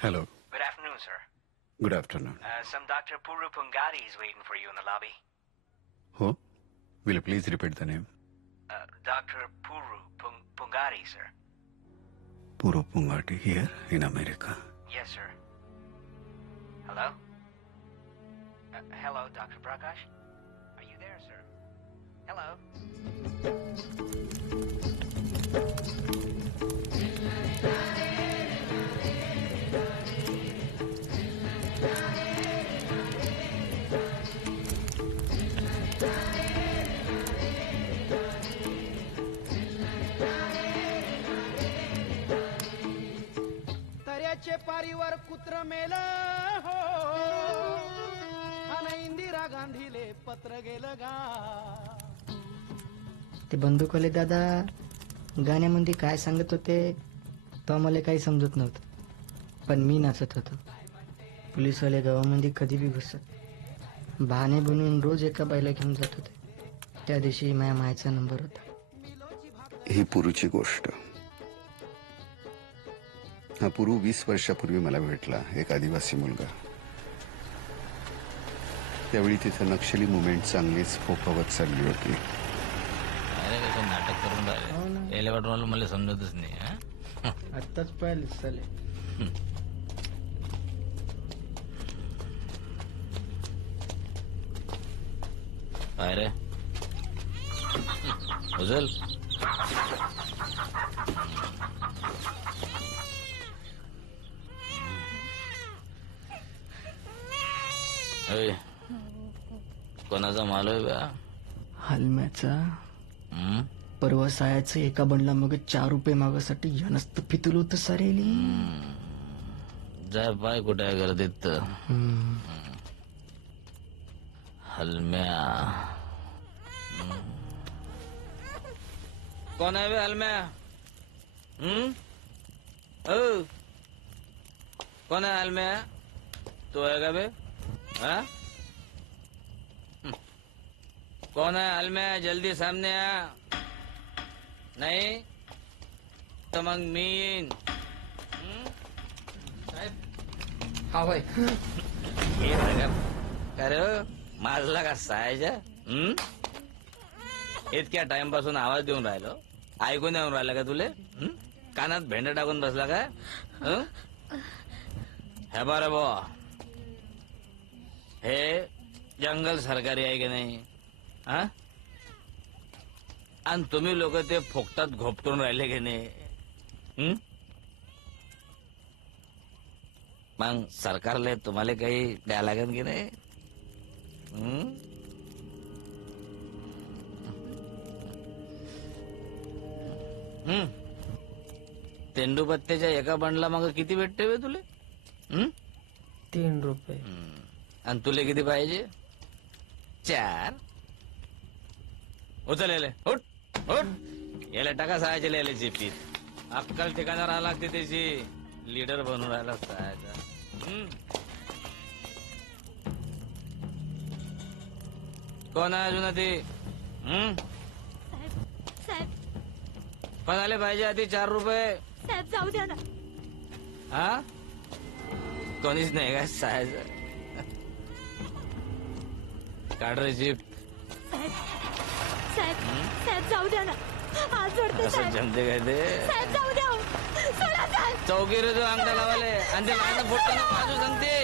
Hello. Good afternoon, sir. Good afternoon. Some Dr. Puru Pungari is waiting for you in the lobby. Who? Will you please repeat the name? Dr. Puru Pungari, sir. Puru Pungati here in America. Yes, sir. Hello? Hello, Dr. Prakash? Are you there, sir? Hello? तऱ्याचे पारीवर कुत्र mail हो आणि इंदिरा गांधीले पत्र गेलं गा. ते बंदूकवाले दादा गाण्यामध्ये काय सांगत होते तो मला काही समजत नव्हतं, पण मी नाचत होतो. पोलीसवाले गावामध्ये कधी बी घुसत बहाणे बनवून रोज एका बाईला घेऊन जात होते. त्या दिवशी माझ्या मायचा नंबर होता. ही पुरूची गोष्ट. हा पुरू 20 वर्षापूर्वी मला भेटला, एक आदिवासी मुलगा. त्यावेळी तिथे नक्षली मुवमेंट चांगलीच फोफावत चालली होती. अरे कसं नाटक करून हो राहिले ना. एलिव्हेटर मला समजतच नाही. आत्ताच पाहिलं चालेल. काय रे उजल कोणाचा माल आहे बा? हलम्याचा हं? परवा सायाचं एका बंडला मग 4 रुपये मागासाठी यानच फितल होतं सारेली. जाय पाय कुठे आहे गर्दीत. हलम्या कोण आहे बे हलम्या? ओ कोण आहे हलम्या? तो आहे का बे? हा? कौन है हलम्या? जल्दी सामने आ. नहीं तो मग मी येईन. हा भाई अरे माझला का सायच्या इतक्या टाइम पासून आवाज देऊन राहिलो, ऐकून येऊन राहिला का तुले? कानात भेंड टाकून बसला का? हे बरं बो, हे जंगल सरकारी आहे की नाही? हा? आणि तुम्ही लोक ते फोकटात घोपटून राहिले की नाही? मग सरकारला तुम्हाला काही द्या लागेल की नाही? तेंडूपत्त्याच्या एका बंडला मग किती भेटते बे तुले? 3 रुपये. आणि तुले किती पाहिजे? 4. उचलेले उठ उठ याला टाका सहायचे लिहिले चिप्पीत. अक्कल ठिकाणा राहा लागते त्याची. लीडर बनून राहिला सहायचा. कोण आहे अजून ते? साहेब कोणाले पाहिजे आधी 4 रुपये? साहेब जाऊ द्या ना. हा? कोणीच नाही का सहायचं? काढ रे जीप. साहेब साहेब साहेब जाऊ द्या ना. हात जोडते असं साहेब. जमते काय ते? साहेब जाऊ द्या. सोडा साहेब. चौकी रे जो अंगठा लावाले आणि ते माझं फुटताना बाजू सांगते.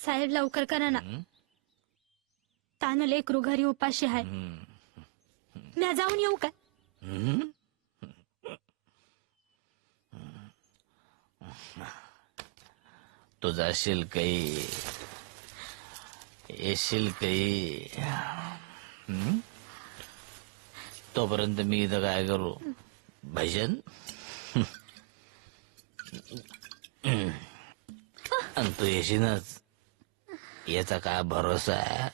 साहेब लवकर करा ना. तान लेकरू घरी उपाशी आहे. म्या जाऊन येऊ का? तू जाशील काही येशील काही तोपर्यंत मी इथं काय करू भजन आणि तू येशीलच याचा काय भरोसा आहे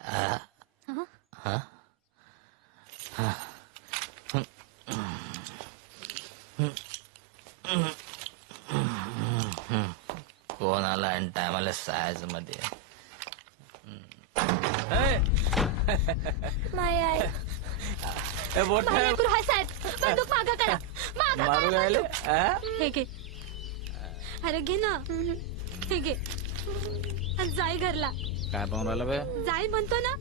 हा? हा? हा? कोण आला आणि टायमाला सायज मध्ये माय आई बोट माझ्या लेकरू हाय साहेब बंदूक मागं करा मागं मारू करा राहिले बंदूक. हे घे अरे घे ना हे घे आणि जाय घरला काय पाहून राहिला बे जाय म्हणतो ना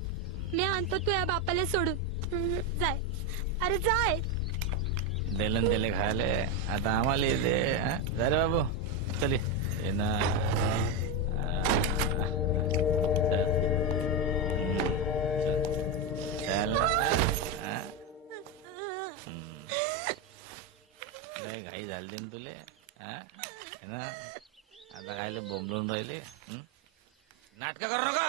मी आणतो तुझ्या बापाला सोडून जाय अरे जाय दिलं दिले खायले आता आम्हाला येते जा रे बाबू चल ये ना चल लय घाई झाली ना तुले है ना आता खायला बोंबलून राहिले नाटक करू नका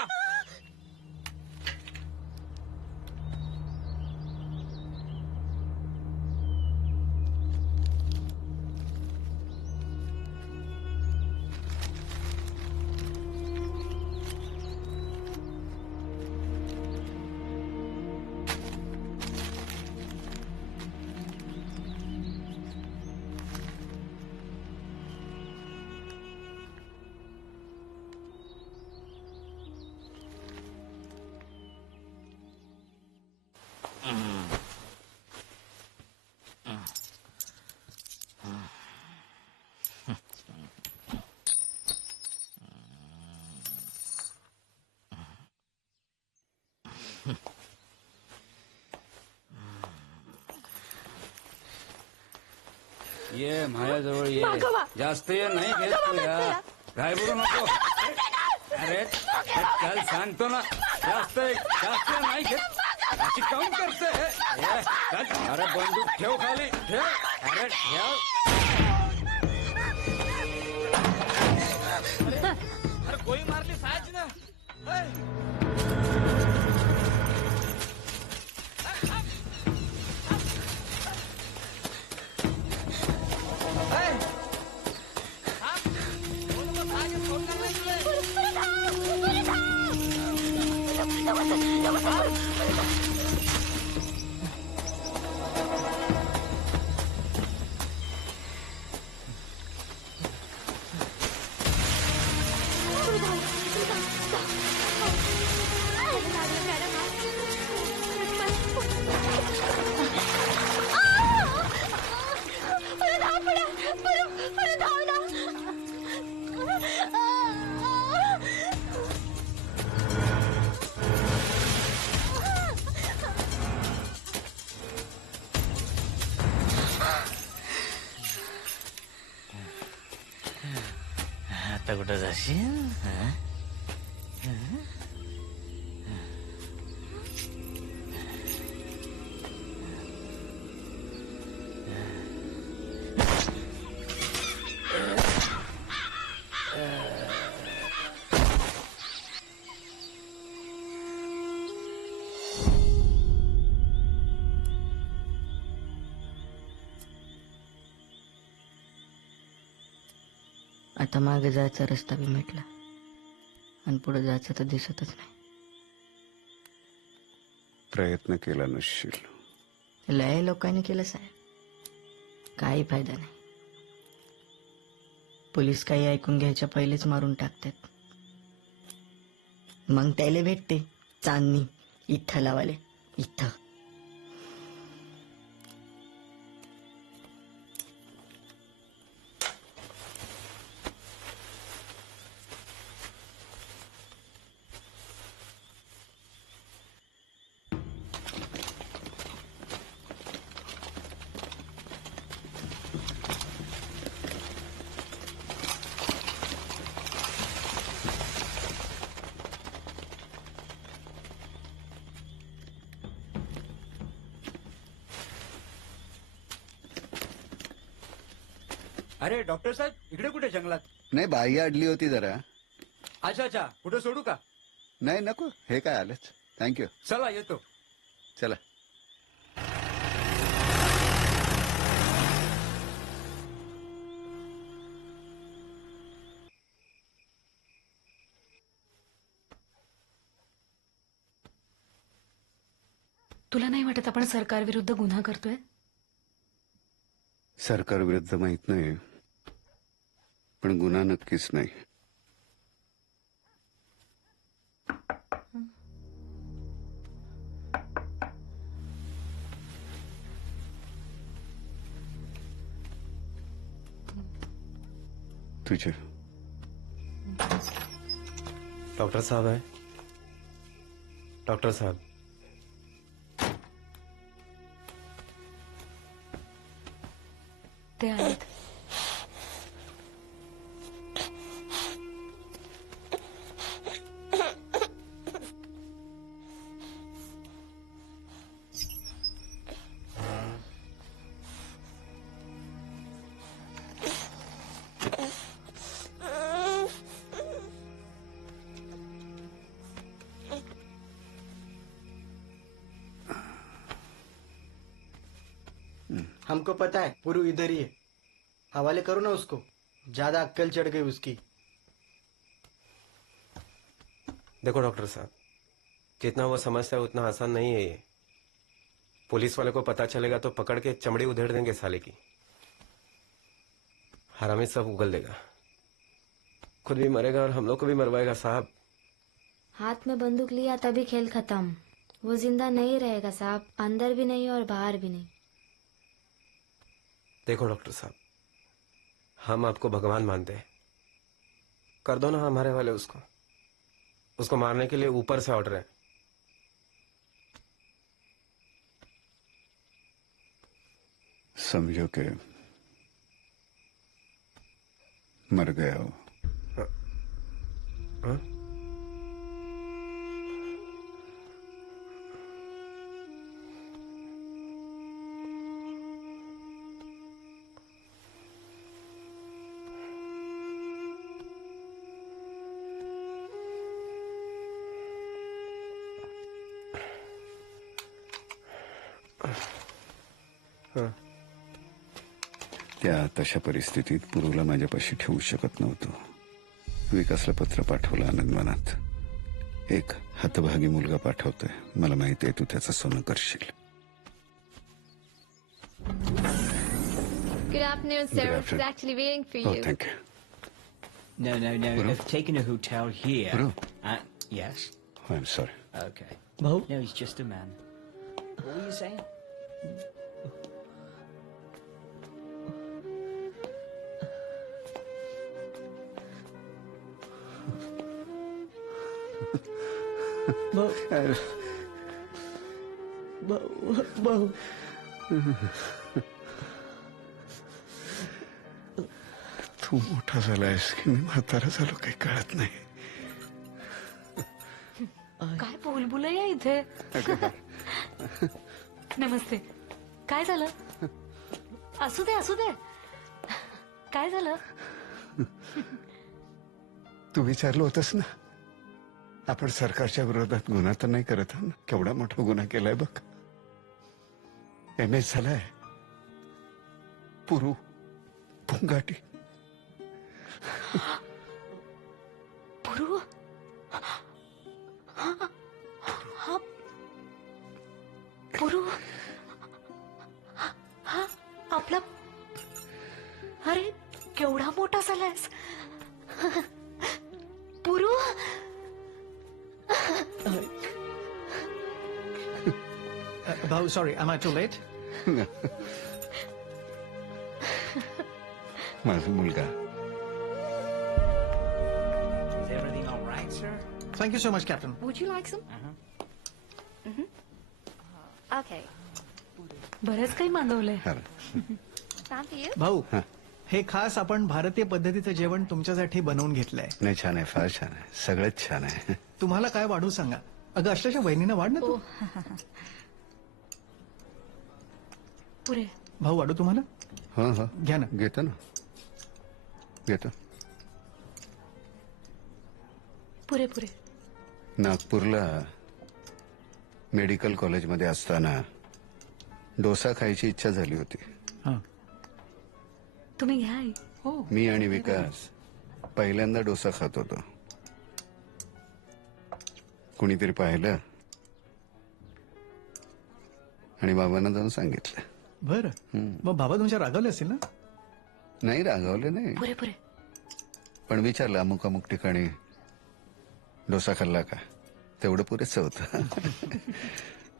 ये माझ्याजवळ ये मागवा. जास्त ये नाही घेत मागवा तू या म्हणते घाबरू नको अरे काल सांगतो ना जास्त नाही घेत अशी काऊन करते अरे बंदूक ठेव खाली ठेव अरे ठेव अरे कोई मारली सायज ना आता कुठं जाशील आता मागे जायचा रस्ता बी मिटला आणि पुढे जायचं तर दिसतच नाही. प्रयत्न केला नसशील. लय लोकांनी केलं साहेब काही फायदा नाही. पोलीस काही ऐकून घ्यायच्या पहिलेच मारून टाकतात. मग त्याला भेटते चांदणी इथं लावाले इथं. अरे डॉक्टर साहेब इकडे कुठे जंगलात नाही बाई अडली होती जरा. अच्छा अच्छा, कुठे सोडू का? नाही नको, हे काय आलंच. थँक्यू. चला येतो. चला. तुला नाही वाटत आपण सरकार विरुद्ध गुन्हा करतोय? सरकार विरुद्ध माहित नाही, पण गुन्हा नक्कीच नाही. तुझे डॉक्टर साहब है. डॉक्टर साहब, ते आहेत. हमको पता है पुरु इधर ही है. हवाले करो ना उसको, ज्यादा अक्कल चढ़ गई उसकी. देखो डॉक्टर साहब, जितना वो समझता है उतना आसान नहीं है ये. पुलिस वाले को पता चलेगा तो पकड़ के चमड़ी उधेड़ देंगे साले की. हरामी सब उगल देगा. खुद भी मरेगा और हम लोग को भी मरवाएगा साहब. हाथ में बंदूक लिया तभी खेल खत्म. वो जिंदा नहीं रहेगा साहब, अंदर भी नहीं और बाहर भी नहीं. देखो डॉक्टर साहब, हम आपको भगवान मानते हैं. कर दो ना हमारे वाले उसको. उसको मारने के लिए ऊपर से ऑर्डर है. समझो के मर गया हो. हाँ? त्या तशा परिस्थितीत पुरूला माझ्यापाशी ठेवू शकत नव्हतो. विकासला पत्र पाठवलं आनंदवनात. एक हतभागी मुलगा पाठवतोय. मला माहिती आहे तू त्याचं सोनं करशील. Good afternoon, sir. Good It's afternoon. actually waiting for हो you. Thank you. No, no, no. Guru? They've taken a hotel here. Guru? Yes. I am sorry. Okay. भाऊ No, he's just a man. What were you saying? भाऊ तू मोठा झालायस की मी म्हातारा झालो काही कळत नाही. काय बोलबुल या इथे. नमस्ते. काय झालं? असू दे असू दे. काय झालं? तू विचारलं होतंस ना, आपण सरकारच्या विरोधात गुन्हा तर नाही करत आहोत ना. केवढा मोठा गुन्हा केलाय बघ. MS झालाय. पुरू पुंगाटी. पुरू हा पुरू हा आपला. अरे केवढा मोठा झालायस पुरू. भाऊ sorry, am I too late? माझा मुलगा. Is everything all right, sir? Thank you so much, Captain. Would you like some? Okay. बरंच काही मानवलंय. Time for you? भाऊ हे खास आपण भारतीय पद्धतीचं जेवण तुमच्यासाठी बनवून घेतलंय. नाही छान आहे, फार छान आहे, सगळंच छान आहे. तुम्हाला काय वाढू सांगा. अगं अष्टाच्या बहिणीनं वाढ ना तू. पुरे भाऊ वाढू तुम्हाला. हो हो घ्या ना. घेतो ना, घेतो. पुरे नागपूरला मेडिकल कॉलेजमध्ये असताना डोसा खायची इच्छा झाली होती. तुम्ही घ्या आई. मी आणि विकास पहिल्यांदा डोसा खात होतो. कुणीतरी पाहिलं आणि बाबांना जाऊन सांगितलं. बरं मग बाबा तुमच्या रागवले असतील ना? नाही, रागावले नाही, पुरे पण विचारलं अमुक अमुक ठिकाणी डोसा खाल्ला का, तेवढं पुरेसं होतं.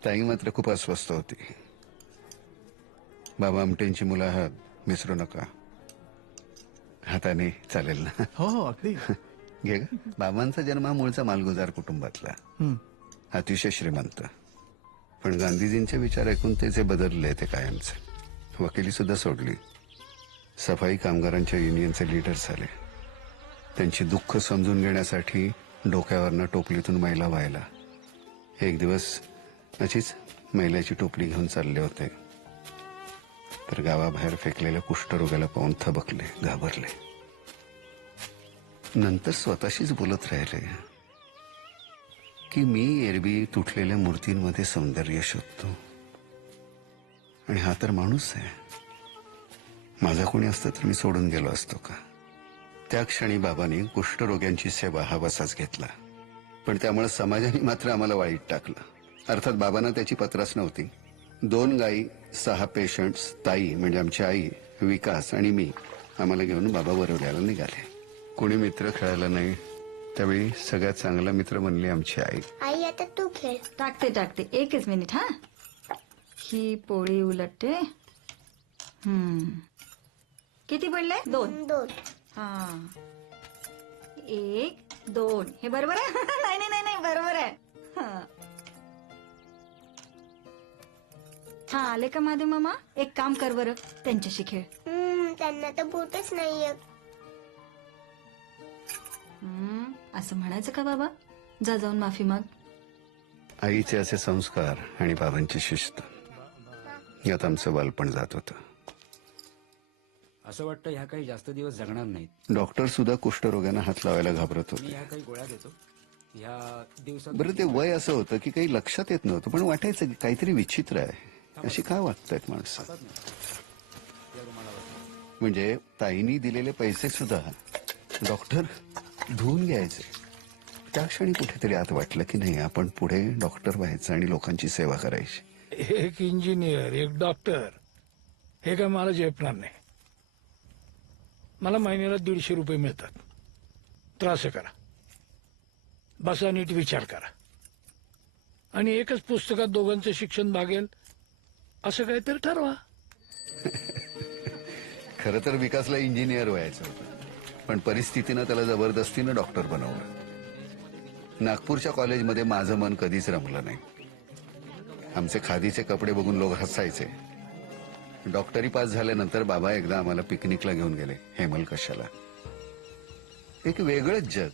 ताई मात्र खूप अस्वस्थ होती. बाबा आमटेंची मुलं आहात, विसरू नका. हाताने चालेल ना? हो हो अगदी. घे ग. बाबांचा जन्म हा मूळचा मालगुजार कुटुंबातला, हं. अतिशय श्रीमंत. पण गांधीजींचे विचार ऐकून ते जे बदलले ते कायमचे. वकिली सुद्धा सोडली. सफाई कामगारांच्या युनियनचे लीडर झाले. त्यांची दुःख समजून घेण्यासाठी डोक्यावरनं टोपलीतून मैला व्हायला. एक दिवस अशीच मैल्याची टोपली घेऊन चालले होते तर गावाबाहेर फेकलेल्या कुष्ठरोग्याला पाहून थबकले, घाबरले. नंतर स्वतःशीच बोलत राहिले की मी एरवी तुटलेल्या मूर्तींमध्ये सौंदर्य शोधतो आणि हा तर माणूस आहे. माझा कोणी असतं तर मी सोडून गेलो असतो का? त्या क्षणी बाबांनी कुष्ठरोग्यांची सेवा हा वसाच घेतला. पण त्यामुळे समाजाने मात्र आम्हाला वाळीत टाकलं. अर्थात बाबांना त्याची पत्राच नव्हती. 2 गायी, 6 पेशंट्स, ताई म्हणजे आमची आई, विकास आणि मी आम्हाला घेऊन बाबा वरवल्याला निघाले. कोणी मित्र खेळायला नाही. त्यावेळी सगळ्यात चांगला मित्र बनली आमची आई. आई आता तू खेळ. टाकते एकच मिनिट. हा ही पोळी उलटते. किती पडले? 2. हा 1 2 हे बरोबर आहे. नाही बरोबर आहे. हा आले का माधव मामा? एक काम कर बरं, त्यांच्याशी खेळ. त्यांना तर बोटच नाहीये. असं म्हणायचं का बाबा? जा जाऊन माफी माग. आईचे असे संस्कार आणि बाबांची शिस्त यात आमचं बालपण जात होतं. असं वाटतं ह्या काही जास्त दिवस जगणार नाहीत. डॉक्टर सुद्धा कुष्ठरोग्यांना हात लावायला घाबरत मी होते. ह्या काही गोळ्या देतो. ह्या दिवसात बरं ते वय असं होतं की काही लक्षात येत नव्हतं, पण वाटायचं की काहीतरी विचित्र आहे. अशी का वागतायत माणसं? म्हणजे ताईनी दिलेले पैसे सुद्धा डॉक्टर धुवून घ्यायचे. त्या क्षणी कुठेतरी आत वाटलं की नाही, आपण पुढे डॉक्टर व्हायचं आणि लोकांची सेवा करायची. एक इंजिनियर, एक डॉक्टर, हे काय मला झेपणार नाही. मला महिन्याला 150 रुपये मिळतात. त्रास करा, बसा, नीट विचार करा आणि एकच पुस्तकात दोघांचं शिक्षण भागेल असं काहीतरी ठरवा. खरं तर विकासला इंजिनियर व्हायचं होतं, पण परिस्थितीनं त्याला जबरदस्तीनं डॉक्टर बनवलं. नागपूरच्या कॉलेजमध्ये माझं मन कधीच रमलं नाही. आमचे खादीचे कपडे बघून लोक हसायचे. डॉक्टरी पास झाल्यानंतर बाबा एकदा आम्हाला पिकनिकला घेऊन गेले हेमलकशाला. एक वेगळंच जग.